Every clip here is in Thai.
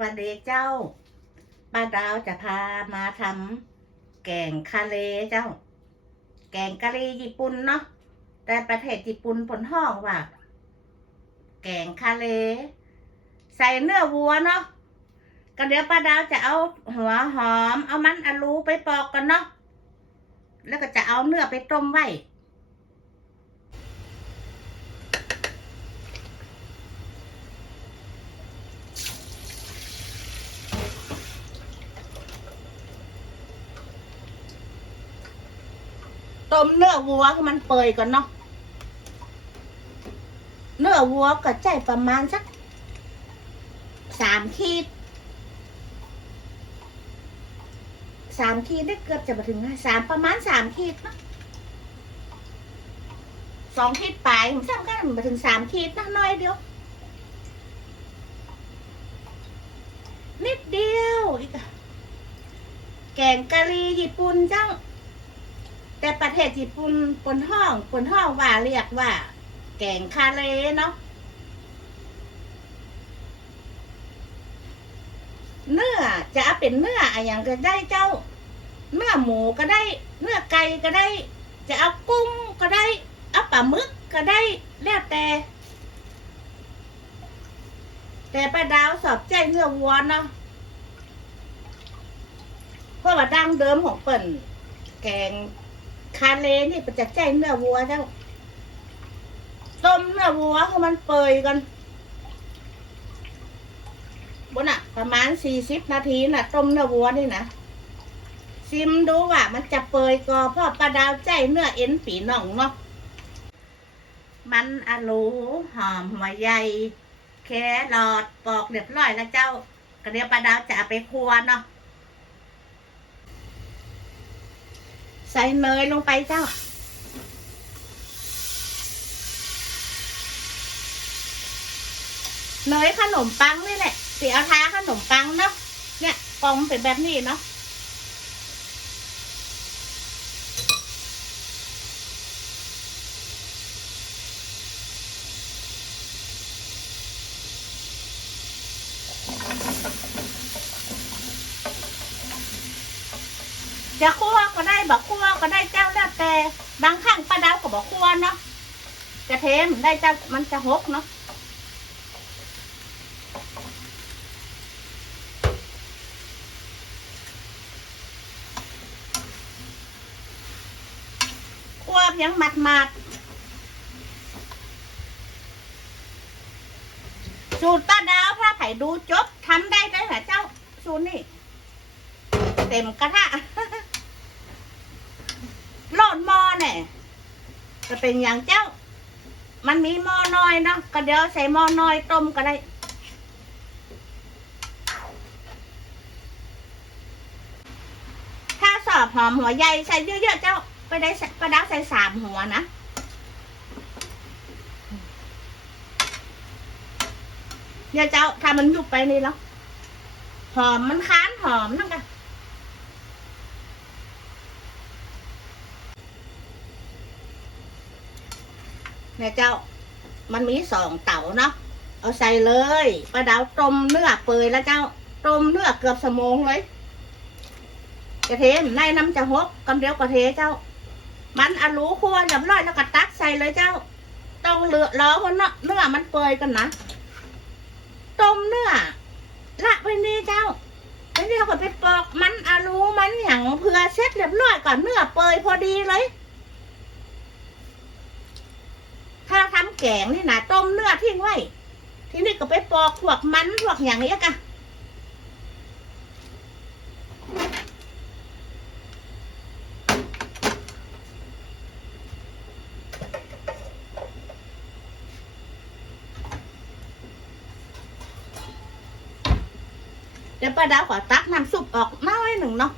วันเด็กเจ้าป้าดาวจะพามาทำแกงคาเลเจ้า แกงกะหรี่ญี่ปุ่นเนาะแต่ประเทศญี่ปุ่นผลห้องว่า แกงคาเล ใส่เนื้อวัวเนาะก็เดี๋ยวป้าดาวจะเอาหัวหอม เอามันอาลูไปปอกกันเนาะแล้วก็จะเอาเนื้อไปต้มไว้ ต้มเนื้อวัวให้มันเปื่อยก่อนเนาะเนื้อวัวก็ใจประมาณสักสามขีดสามขีดได้เกือบจะมาถึงนะสามประมาณสามขีดนะสองขีดปลายผมจำกันมาถึงสามขีดนะน้อยเดียว นิดเดียว แกงกะหรี่ญี่ปุ่นจ้า แต่ประเทศญี่ปุ่นปนห้องปนห้องว่าเรียกว่า แกงคาเลเนาะเนื้อจะเอาเป็นเนื้ออะไรอย่างก็ได้เจ้า เนื้อหมูก็ได้ เนื้อไก่ก็ได้ จะเอากุ้งก็ได้ เอาปลาหมึกก็ได้แล้วแต่ แต่ป้าดาวสอบใจเนื้อวัวเนาะเพราะว่าดั้งเดิมของเปิ่นแกง คาเลนี่มันจะใจเนื้อวัวเจ้าต้มเนื้อวัวให้มันเปื่อยกันบนอะ ประมาณสี่สิบนาทีน่ะ ต้มเนื้อวัวนี่นะซิมดูว่ามันจะเปื่อยก็พ่อปลาดาวใจเนื้อเอ็นปีน่องเนาะมันอะลูหอมหัวใหญ่แครอทปอกเรียบร้อยแล้วเจ้าก็เดี๋ยวปลาดาวจะเอาไปครัวเนาะ ใส่เนยลงไปเจ้า เนยขนมปังนี่แหละสีเอาทาขนมปังเนาะเนี่ยกองเป็นแบบนี้เนาะ จะคั่วก็ได้บอกคั่วก็ได้เจ้าแล้วแต่บางครั้งป้าดาวก็บอกคั่วเนาะจะเทมได้เจ้ามันจะหกเนาะคั่วเพียงหมัดหมัดสูตรป้าดาวถ้าไผ่ดูจบทำได้ได้เหรอเจ้าสูตรนี่เต็มกระทะ โลดหม้อ เนี่ยจะเป็นอย่างเจ้า มันมีหม้อน้อยเนาะก็เดี๋ยวใส่หม้อน้อยต้มก็ได้ถ้าสอบหอมหัวใหญ่ใส่เยอะๆเจ้าไปได้ก็ได้ใส่สามหัวนะเนี่ยเจ้าถ้ามันยุบไปนี่แล้วหอมมันค้านหอมนั่นกัน เนี่ยเจ้า มันมีสองเต๋าเนาะเอาใส่เลยป้าดาวต้มเนื้อเปื่อยแล้วเจ้าต้มเนื้อเกือบสมองเลยกระเทมในน้ำจะหกกำเดียวกระเทเจ้า มันอาลูคั่วเรียบร้อยแล้วก็ตักใส่เลยเจ้า ต้องเหลือล้อเพราะเนาะเนื้อมันเปื่อยกันนะต้มเนื้อละไว้นี่เจ้าไอ้นี่เขาก็ไปปอกมันอาลูมันอย่างเผื่อเซ็ตเรียบร้อยก่อนเนื้อเปื่อยพอดีเลย ถ้าทำแกงนี่นะต้มเนื้อทิ้งไว้ ทีนี้ก็ไปปอกพวกมันพวกอย่างนี้กะเดี๋ยวป้าดาวขอตักน้ำซุปออกน้อยหนึ่งเนาะ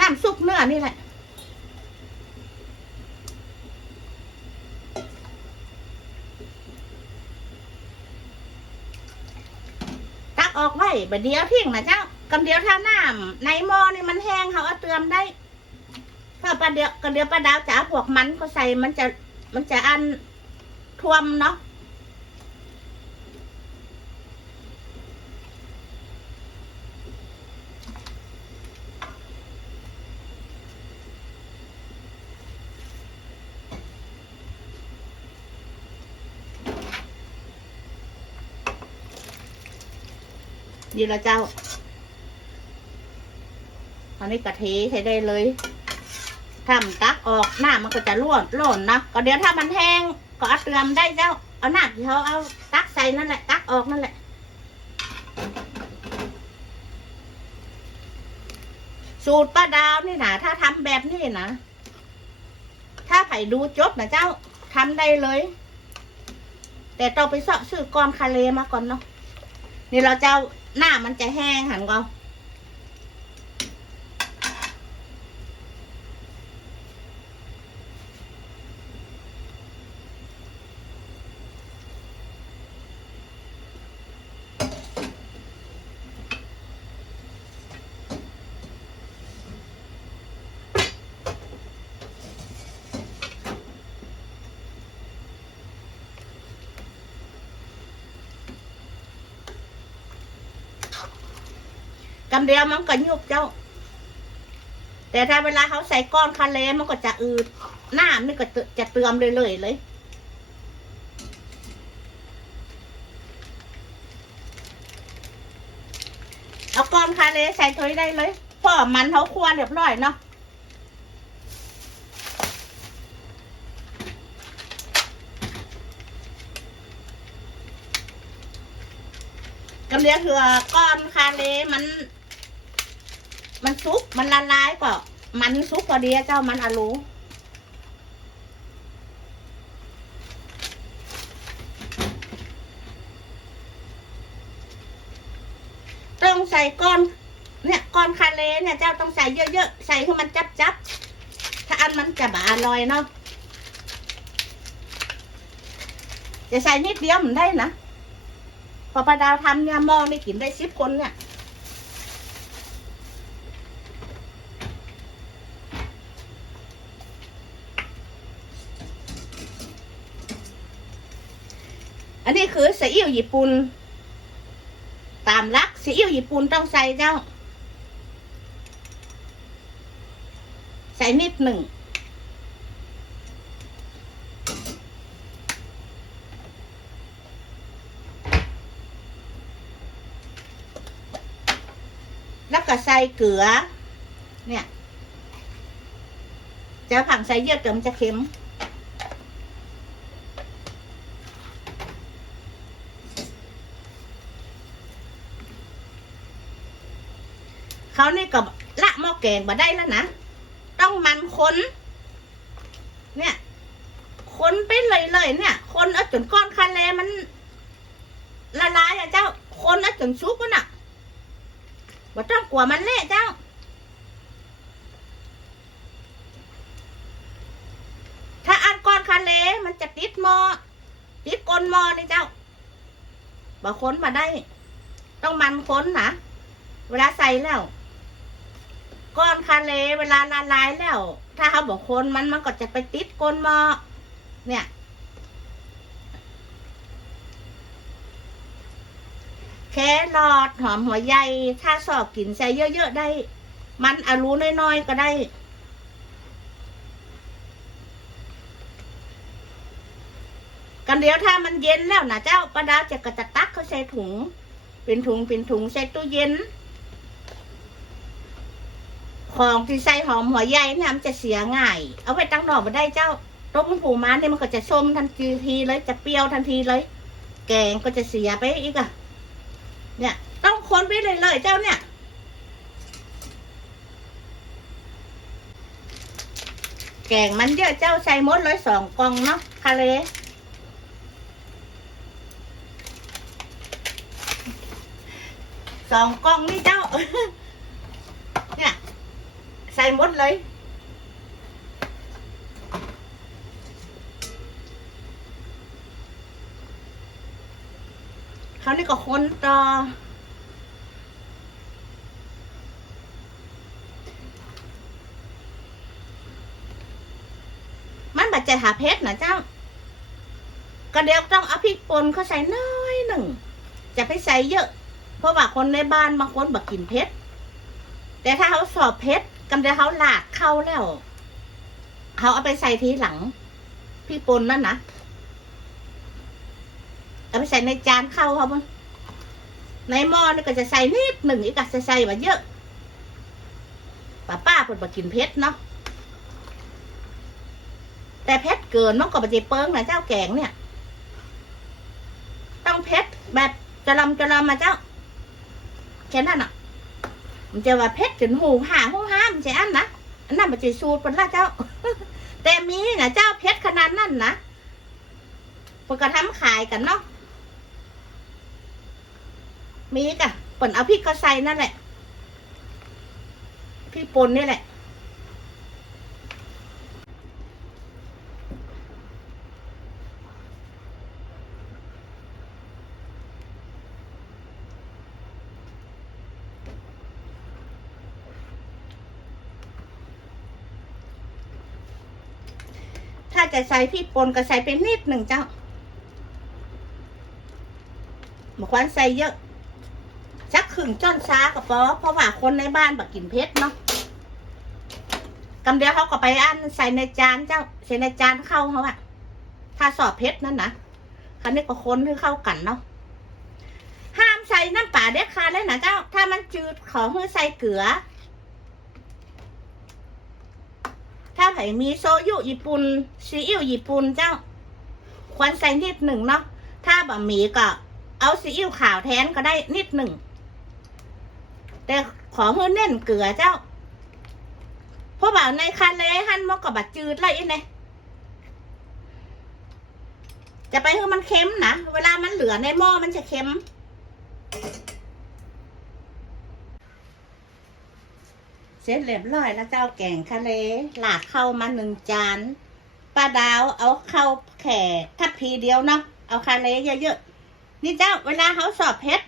น้ำซุปเนื้อนี่แหละ ออกไว้บดเดียวทิ้งนะเจ้ากำเดียวท่าน้ำในหม้อนี่มันแห้งเขาเอาเติมได้ถ้าปลาเดียวกำเดียวปลาดาวจ๋าพวกมันก็ใส่มันจะมันจะอันท่วมเนาะ นี่ละเจ้า อันนี้กะเทใช้ได้เลยทำตักออกหน้ามันก็จะร่วนร่นนะก็เดี๋ยวถ้ามันแห้งก็เอาเตรียมได้เจ้า เอาหน้าที่เขาเอาตักใส่นั่นแหละ ตักออกนั่นแหละ สูตรป้าดาวนี่นะถ้าทำแบบนี้นะถ้าไผ่ดูจบนะเจ้าทำได้เลย แต่ต้องไปสาะซื้อก้อนคาเลมาก่อนเนาะนี่เราจะเอา หน้ามันจะแห้งหันก็ กำเดียวมันก็ยุบเจ้า แต่ถ้าเวลาเขาใส่ก้อนคาเลมันก็จะอืดหน้านี่ก็จะเตือมเลยเลยๆเลยเอาก้อนคาเลใส่ถ้วยได้เลยเพราะมันเขาควรเรียบร้อยเนาะกำเดียวคือก้อนคาเลมัน มันซุกมันละลายก็มันซุกพอดีเจ้ามันอรู้ต้องใส่ก้อน เนี่ยก้อนคาเลเนี่ยเจ้าต้องใส่เยอะๆใส่ให้มันจับจับๆถ้าอันมันจะบาอร่อยเนาะจะใส่นิดเดียวมันได้นะพอประดาวทำเนี่ยหม้อนี่กินได้สิบคนเนี่ย อันนี้คือซีอิ๊วญี่ปุ่น ตามลักซีอิ๊วญี่ปุ่นต้องใส่เจ้า ใส่นิดหนึ่ง แล้วก็ใส่เกลือ เนี่ย จะผังใส่เยอะเดี๋ยวมันจะเค็ม เขานี่ก็ละหม้อแกงมาได้แล้วนะ ต้องมันคนเนี่ย ค้นไปเลยเลยเนี่ย คนเอาจนก้อนคาเลมัน ละลายอะเจ้า คนเอาจนซุกมันอะบ่ต้องกลัวมันเละเจ้าถ้าอันก้อนคาเลมันจะติดหมอติดก้นหมอนี่เจ้าบ่ค้นมาได้ ต้องมันค้นนะเวลาใส่แล้ว ก้อนคาเลเวลาละลายแล้ว ถ้าเขาบอกคนมันมันก็จะไปติดก้นหมอเนี่ยแครอทหอมหัวใหญ่ถ้าสอบกินใส่เยอะๆได้ มันอารู้น้อยๆก็ได้กันเดี๋ยวถ้ามันเย็นแล้วนะเจ้าประดาวจะกระจะตักเขาใส่ถุง เป็นถุงเป็นถุงใส่ตู้เย็น ของที่ใส่หอมหัวใหญ่เนี่ยมันจะเสียง่าย เอาไปตั้งดอกมาได้เจ้าต้มผูม้าเนี่ยมันก็จะส้มทันทีเลยจะเปรี้ยวทันทีเลย แกงก็จะเสียไปอีกอะเนี่ย ต้องคนไปเลยเลยเจ้าเนี่ยแกงมันเยอะเจ้าใส่มดเลยสองกล่องเนาะคาเลสองกล่องนี่เจ้า ใส่หมดเลย เขานี่ก็คนต่อมันบัดจหาเพชรนะเจ้า ก็เดี๋ยวต้องเอาพริกป่นเขาใส่น้อยหนึ่ง จะไปใส่เยอะ เพราะว่าคนในบ้านบางคนบักกินเพชรแต่ถ้าเขาสอบเพชร กันเดี๋ยวเขาหลาดเข้าแล้วเขาเอาไปใส่ทีหลังพริกป่นนั่นนะเอาไปใส่ในจานเข้าเขาบ้างในหม้อนี่ก็จะใส่นิดหนึ่งอีกก็จะใส่มาเยอะป้าป้าเพิ่นบ่กินเผ็ดเนาะแต่เผ็ดเกินมันก็บ่จเปิ้งนะเจ้าแกงเนี่ย ต้องเผ็ดแบบจะลำจะลำมาเจ้าแค่นั้นอะ มันจะว่าเพชรจนหูหาหูห้ามใช่อันนะอันนั้นมันจะสูตรเป็นละเจ้า แต่มีนะเจ้าเพชรขนาดนั้นนะเปินก็ทำขายกันเนาะมีกะเปิ่นเอาพริกก็ใส่นั่นแหละพริกป่นนี่แหละ ถ้าจะใส่พริกป่นก็ใส่ไปนิดหนึ่งเจ้าหมกควันใส่เยอะจักขึงจ้อนซากับปอเพราะว่าคนในบ้านแบักกินเผ็ดเนาะกำเดียวเขาก็ไปอันใส่ในจานเจ้าใส่ในจานเข้าเขาอะถ้าสอบเผ็ดนั่นนะคันนี้ก็คนให้เข้ากันเนาะห้ามใส่น้ำป่าเด็ดขาดเลยนะเจ้า ถ้ามันจืดขอให้ใส่เกลือ ถ้าไผมีโซยุญี่ปุ่นซีอิ๊วญี่ปุ่นเจ้า ควรใส่นิดหนึ่งเนาะ ถ้าบะหมี่ก็เอาซีอิ๊วขาวแทนก็ได้นิดหนึ่ง แต่ขอให้เน้นเกลือเจ้า เพราะว่าในคาเลหั่นมันก็บัดจืดเลยเนี่ยจะไปให้มันเค็มนะ เวลามันเหลือในหม้อมันจะเค็ม เส ร็จเรียบร้อยแล้วเจ้าแกงทะเล หลากเข้ามาหนึ่งจานป้าดาวเอาเข้าแข่ทัพพีเดียวเนาะเอาคาเลเยอะๆนี่เจ้าเวลาเขาสอบเพชร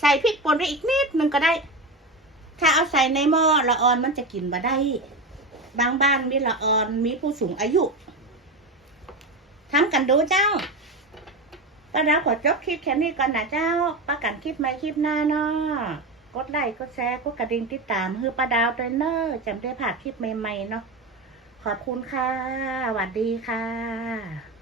ใส่พริกป่นไปอีกนิดนึงก็ได้ ถ้าเอาใส่ในหม้อละออนมันจะกินมาได้ บางบ้านมีละออนมีผู้สูงอายุทำกันดูเจ้าป้าดาวขอจบคลิปแค่นี้ก่อนนะเจ้าประกันคลิปใหม่คลิปหน้าเนาะ กดไลค์กดแชร์กดกระดิ่งติดตามฮือป้าดาวด้วยเนอร์จำได้ผ่านคลิปใหม่ๆเนาะขอบคุณค่ะสวัสดีค่ะ